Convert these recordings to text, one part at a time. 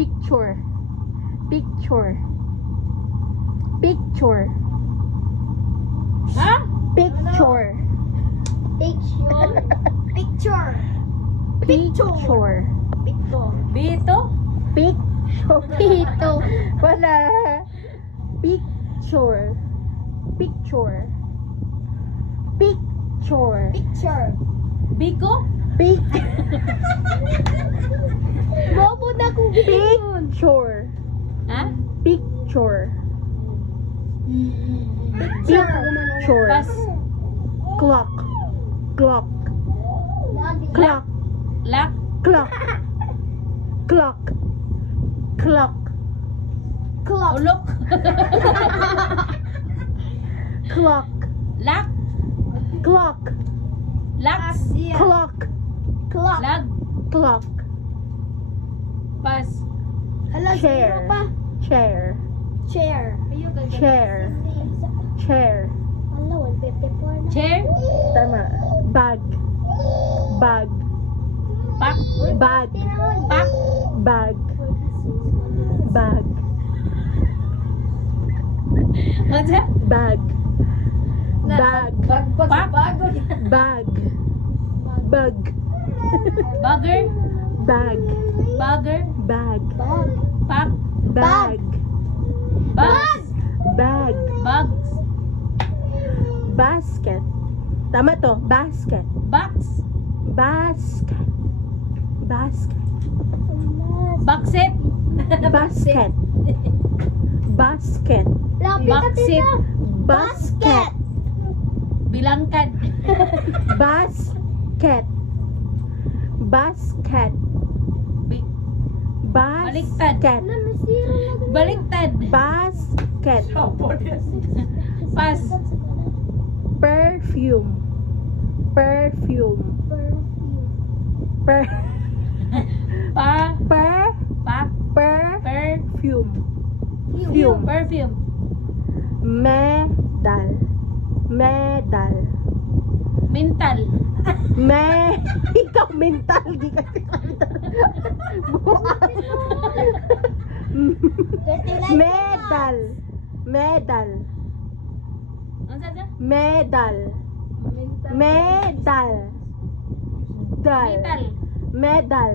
Picture. Picture. Picture. Ha? Picture. Picture. Picture. Picture. Picture. Bito? Picture. Pito. Wala. Picture. Picture. Picture. Picture. Biko? Pic. Bobo na kung Picture. Ha? Picture. Picture. Pas. Clock. Clock. Clock. Lak. Clock. Clock. Clock. Clock. Ulok. Clock. Lak. Clock. Laks. Clock. Clock. Lag. Clock. Pas. Hala, Chair. sino pa? Chair. Chair. Chair. Chair. Hala, 154 na. Chair. Tama. Bag. Bag. Pak. Bag. Pak. Bag. Bag. Ano? Bag. Bag. Pak. Bag. Bag. Bagger. Bag. Bagger. Bag. Pak. Bag. Bags. Bag. Bags. Basket. Tama to. Basket. Box. Basket. Basket. Bakset. Basket. Basket. Lapit na Baksit. tita. Basket. Bilangkad. Basket. Basket. Bi- Baliktad. Basket. Ano, nasira na ganun. Baliktad. Basket. Pas. Perfume. Perfume. Per. Pa. Per. Pak. Perfume. Perfume. Perfume. Medal. Medal. Mental. Ikaw mental. Di kasi bukas. Medal. Medal. Ano sa? Medal. Medal. Dal. Metal. Medal.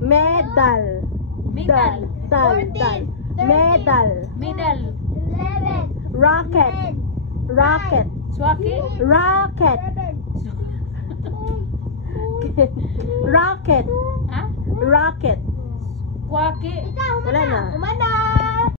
Medal. Metal. Dal. Dal. Medal. Medal. 11. Rocket. Rocket. Swaki. Rocket. Rocket. Ha? Rocket. Kwaki. Ikaw, Wala na. Umana.